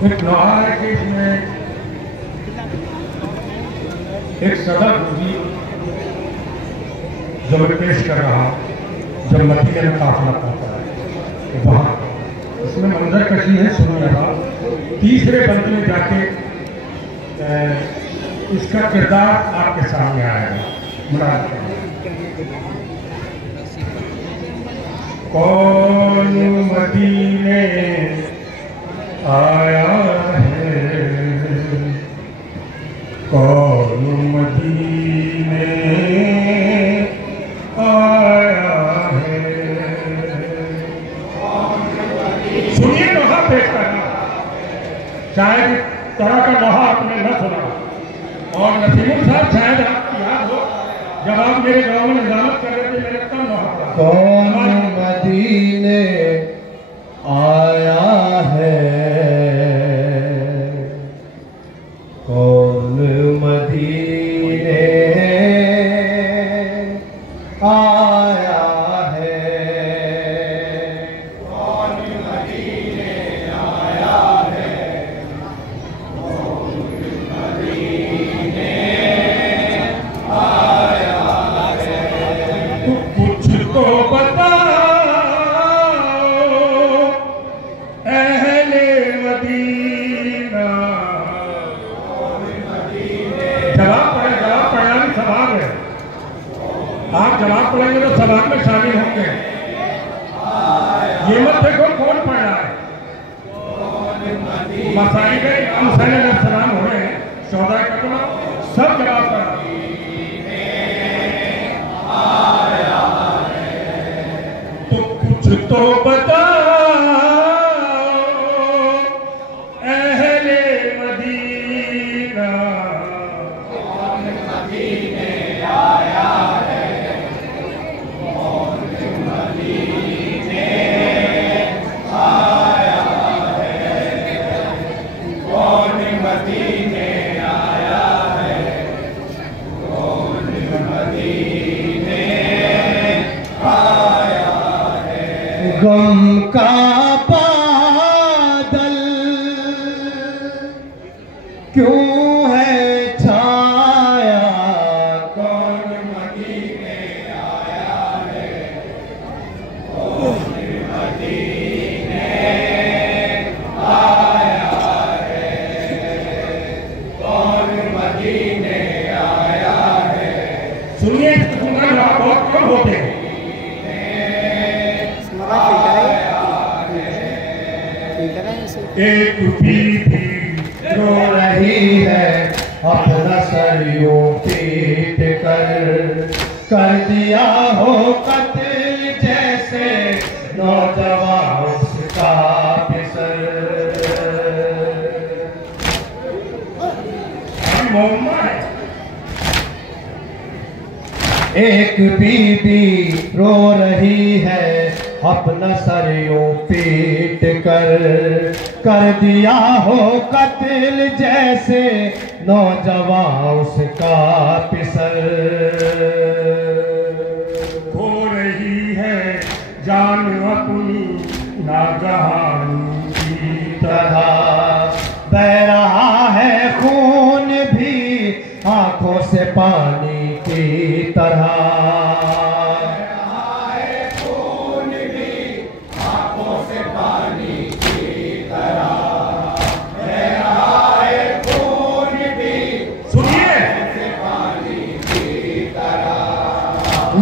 एक नौहार के इसमें एक सदर पूजी जो मैं पेश कर रहा हूँ जब मदीने में काफिला पहुंचा है तो वहाँ इसमें मंजर कशी है, सुनिएगा। तीसरे बंद में जाके इसका किरदार आपके सामने आएगा। कौन मदीने आया है, कौन मदीने आया है। सुनिए नोहा पेश करना, शायद तरह का नोहा आपने न सुना। और नसीमुल साहब शायद आपको याद हो जब आप मेरे गाँव में निजामत कर रहे थे, मेरे कम नोहा था। कौन मदीने आया है, कौन मदीने आया है, कौन मदीने आया है, कौन मदीने आया है। कुछ तो बताओ अहले मदीना। जवाब पढ़ा नहीं, सवाल है। आप जवाब पढ़ेंगे तो सवाल में शामिल होंगे। ये मत देखो कौन पढ़ रहा है। मसाई का इमाम हुसैन अलैहिस्सलाम हो रहे हैं, चौदह कदम सब जवाब पढ़ा। तो कुछ तो बताओ अहले मदीना। गम का बादल क्यों है छाया, कौन मदीने आया है, कौन मदीने आया है, कौन मदीने आया है। सुनिए, बहुत कम होते हैं। एक बीबी रो रही है अपना सर यूं पीट कर दिया हो कत्ल जैसे नौजवान उसका पिसर। एक बीबी रो रही है अपना सर यूं पीट कर दिया हो कत्ल जैसे नौजवान उसका पिसर। खो रही है जान अपनी नाजहान की तरह, बह रहा है खून भी आंखों से पानी की तरह।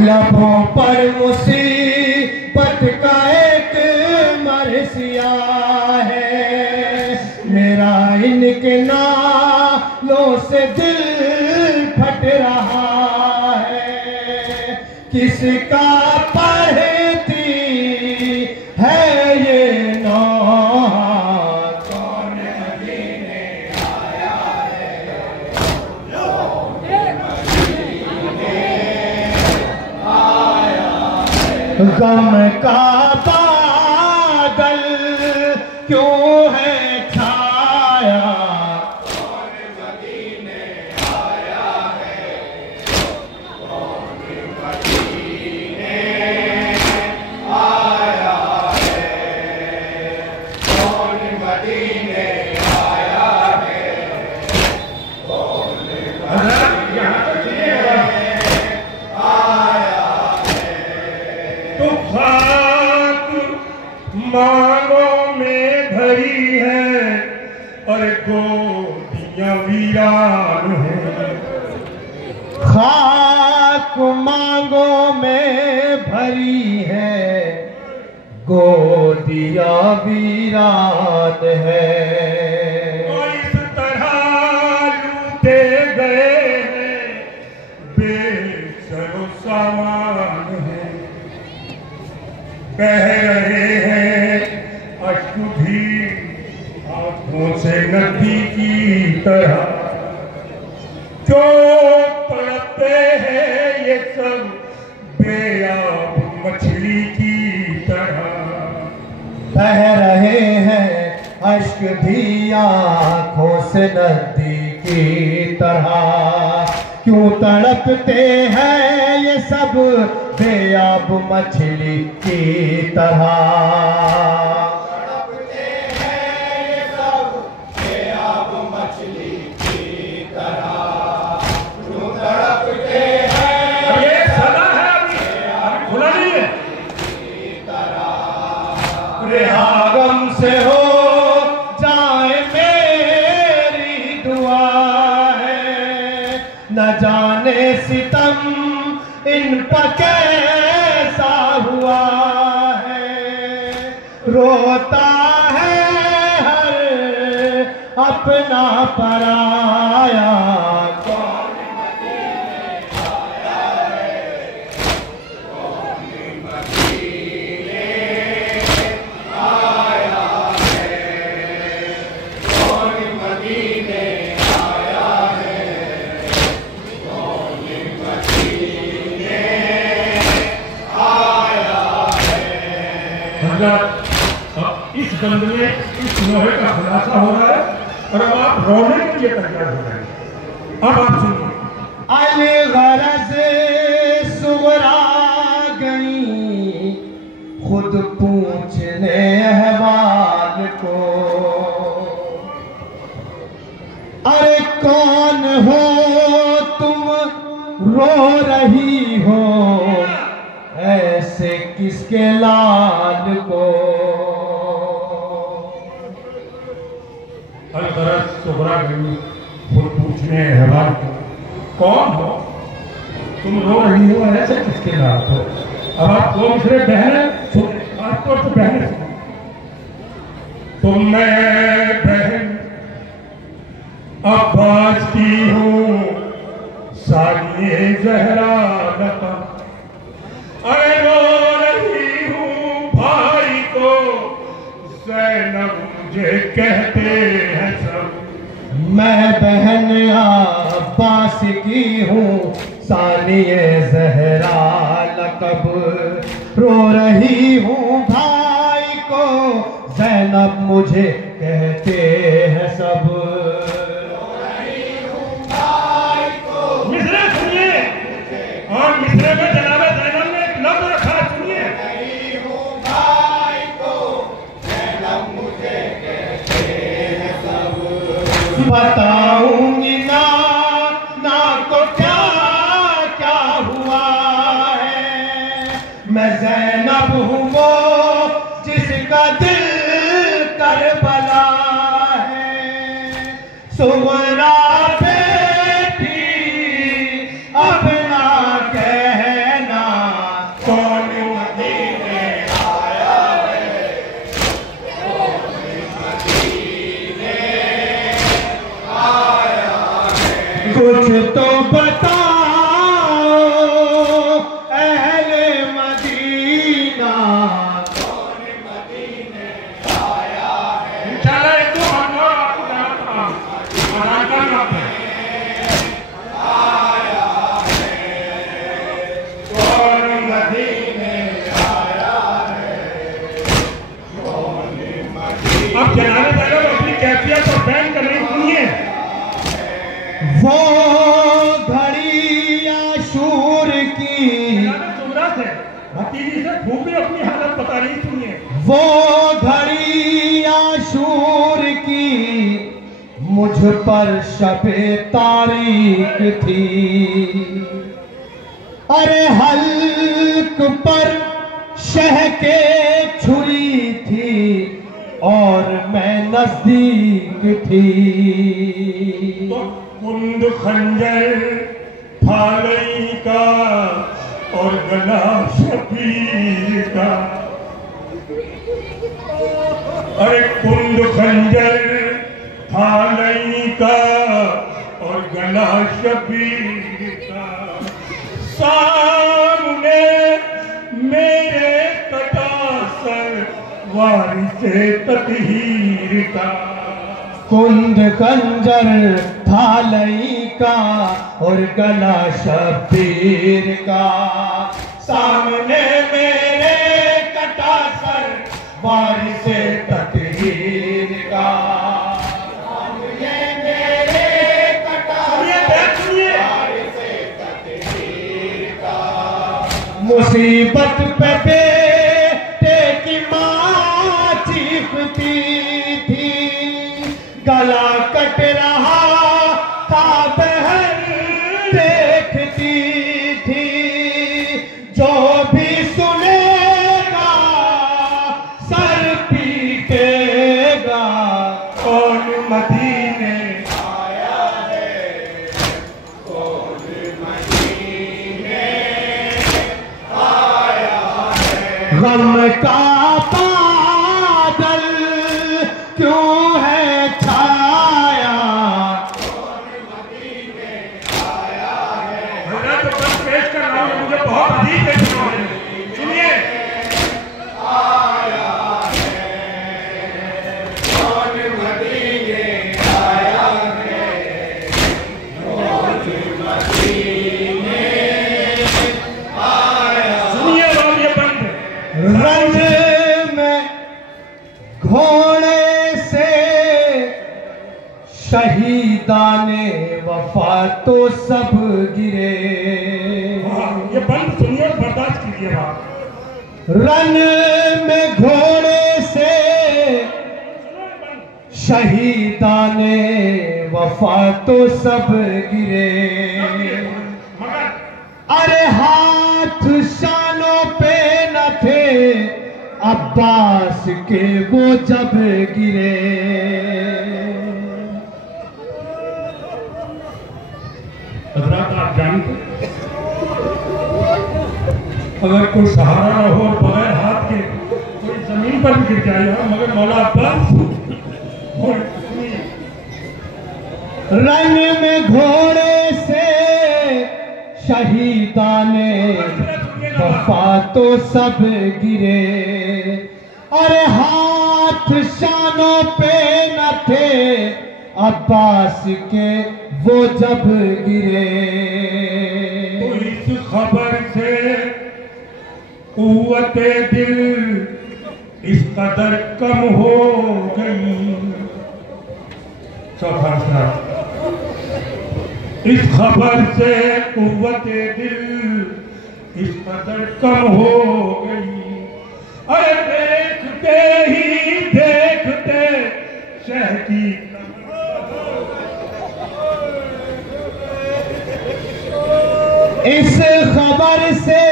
लबों पर मुसीबत का एक मरसिया है, मेरा इनके नालों से दिल फट रहा है। किसका पढ़ती है ये नौहा, कौन मदीने आया है, गम का बादल क्यों है छाया, कौन मदीने आया है, कौन मदीने आया है, कौन मदीने है और गोदियां वीरान है। खाक मांगों में भरी है, गोदियां वीरान है। इस तरह लूटे गए हैं बेसरो सामान है। बह रहे हैं अश्क भी आंखों से नदी की तरह। जो तड़पते हैं ये सब बेआब मछली की तरह। बह रहे हैं अश्क भी आंखों से नदी की तरह। क्यों तड़पते हैं ये सब बेआब मछली की तरह। तड़पते हैं ये सब बेआब मछली की तरह। क्यों तड़पते हैं ये सदा है, अभी खुला नहीं है। रिहा गम से हो जाए मेरी दुआ है। न जाने सितम इन पर कैसा हुआ है। रोता है हर अपना पराया। इस गंध में इस लोहे का खुलासा हो रहा है और अब आप रोने के लिए तैयार हो रहे हैं। अब आप सुनिए। अलगरज सुगरा गई खुद पूछने अहवाल को। अरे कौन हो तुम रो रही हो ऐसे किसके लाल को। अलगरज सुगरा गई खुद पूछने अहवाल को। कौन हो तुम रो रही हो ऐसे किसके लाल को। अब आप दो दूसरे बहनें खासतौर से बहनें सुनो। तुम मैं बहन अब्बास की हूँ सानिए जहरा लता। अरे रो रही हूँ भाई को ज़ैनब मुझे कहते हैं सब। मैं बहन अब्बास की हूँ सानिए ज़हरा लक़ब। रो रही हूँ भाई को ज़ैनब मुझे कहते हैं सब। रो रही हूँ भाई को। मिसरे सुनिए और मिसरे में जनाबे ज़ैनब ने एक लफ्ज़ रखा, सुनिए। रही हूँ भाई को ज़ैनब मुझे कहते हैं सब। बताऊंगी ना को क्या क्या हुआ है। मैं ज़ैनब हूँ वो जिसका दिल करबला है। सुगरा बेटी अपना कहना कौन मदीने आया है। कौन मदीने आया है। कुछ तो बताओ अहले मदीना कौन मदीने आया है। इंशाअल्लाह एक दो हम और आपको आराम करना है। कौन मदीने आया है। कौन मदीने। अब जनाबे ज़ैनब अपनी कैफियत और बयान कर रही, सुनिए। वो घड़ी आशूर की। जनाबे सुगरा से भतीजी से खूब भी अपनी हालत बता रही, सुनिए। वो घड़ी आशूर की मुझ पर शबे तारीख थी। अरे हल्क पर शह के छुरी थी और मैंने नजदीक थी। तो कुंद खंजर फालई का और गला शबीर का। अरे कुंद खंजर फालई का और गला शबीर का, सामने मेरे कटा सर वारिसे तकहीर का। कुंद खंजर थालई का और गला शबीर का, सामने मेरे कटा सर वारिसे तकहीर का। सामने मेरे कटा सर वारिसे तकहीर का। मुसीबत पे बेटे की माँ चीखती थी, गला कट रहा था बहन देखती थी। जो भी सुनेगा सर पीटेगा, कौन मदीने आया है, कौन मदीने आया है। गम का बादल क्यों है छाया, मैं तो बस पेश कर रहा हूँ, मुझे बहुत अजीब है। सुनिए, सुनिए बात ये बंद है। रंग में घोड़े से शहीदाने वफा तो सब गिरे। हाँ, ये बंद सुनिए, बर्दाश्त कीजिए बात। रन में घोड़े से शहीदाने वफा तो सब गिरे। मगर अरे हाथ शानों पे न थे अब्बास के वो जब गिरे। हजरात आप जानते, अगर कोई सहारा न हो और बगैर हाथ के कोई जमीन पर भी गिर जाएगा, मगर मौला अब्बास रन में घोड़े से शहीदाने वफा तो सब गिरे। अरे हाथ शानों पे न थे अब्बास के वो जब गिरे। तो इस खबर से कुव्वते दिल इस कदर कम हो गई। इस खबर से कुव्वते दिल इस कदर कम हो गई। अरे देखते ही देखते शह की इस खबर से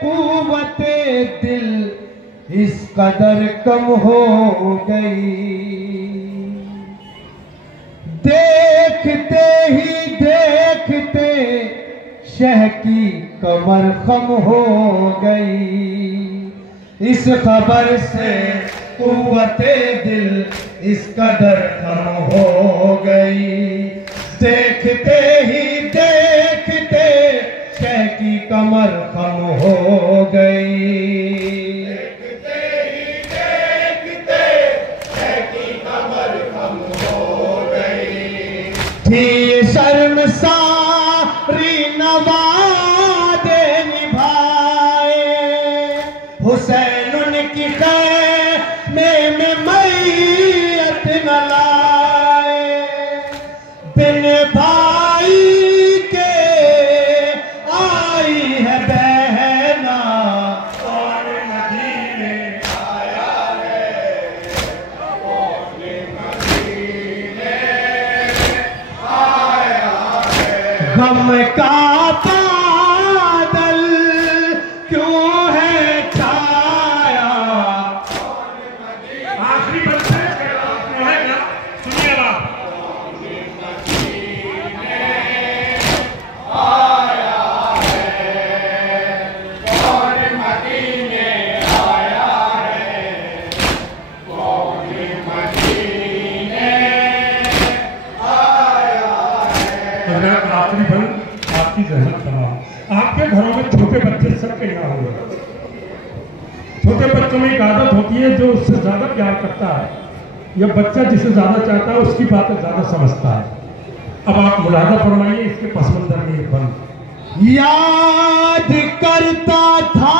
कुव्वते दिल इस कदर कम हो गई। देखते ही देखते शह की कमर खम हो गई। इस खबर से कुव्वते दिल इस कदर कम हो गई। देखते ही देखते शह की कमर खम हो गई। देखते ही देखते शह की कमर खम हो गई। थी शर्मसारी नवादे निभाए, हुसैन उनकी खैमे में मैयत न लाए। बिन भाई के आई है बहना, और मदीने आया है कौन मदीने आया है। गम का बादल क्यों है छाया, आखिरी बंद है। तमाम। आपके घरों में छोटे बच्चे सबके यहाँ हुए, छोटे बच्चों में एक आदत होती है जो उससे ज्यादा प्यार करता है या बच्चा जिसे ज्यादा चाहता है उसकी बातें ज्यादा समझता है। अब आप मुलाजा फरमाइए इसके पस मंजर में एक बंद। याद करता था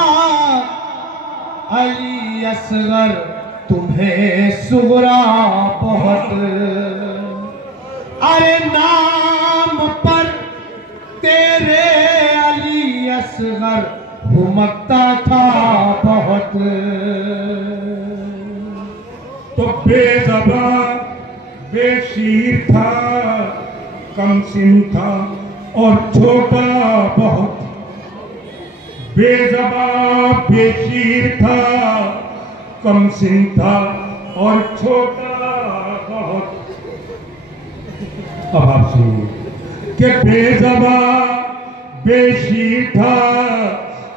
अली असगर तुम्हें सुगरा बहुत, अरे नाम पर तेरे अली असगर हुमकता था बहुत। तो बेज़बान बेशीर था, कम सिन था और छोटा बहुत। बेज़बान बेशीर था, कम सिन था और छोटा बहुत। अब आप सुनिए कि बेज़बान बेशीर था,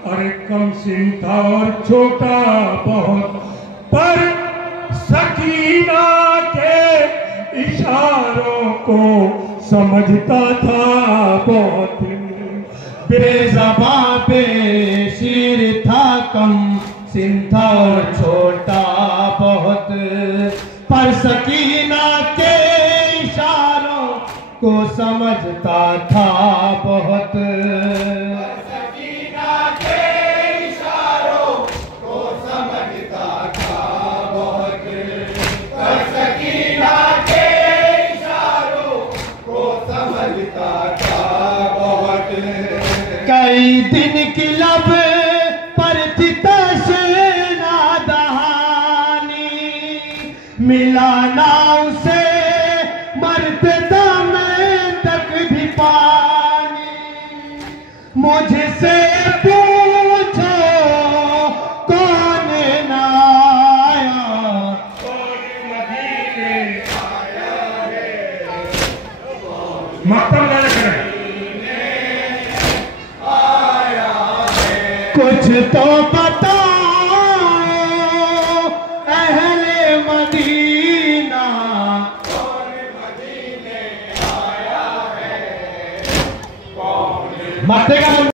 अरे कम सिन था और छोटा बहुत, पर सकीना के इशारों को समझता था बहुत। बेज़बां बेशीर था, कम सिन था और छोटा बहुत, पर सकीना के इशारों को समझता था बहुत। सकीना के इशारों को समझता था बहुत, पर सकीना के इशारों को समझता था बहुत। कई दिन की लब पर थी तशना दहानी, मिला ना उसे मरते दम तक भी पानी। मुझसे पूछो कौन ना आया, कौन मदीने आया है। मक्तब वाले करें कुछ तो बताओ अहले मदीना, कौन मदीने आया है, कौन।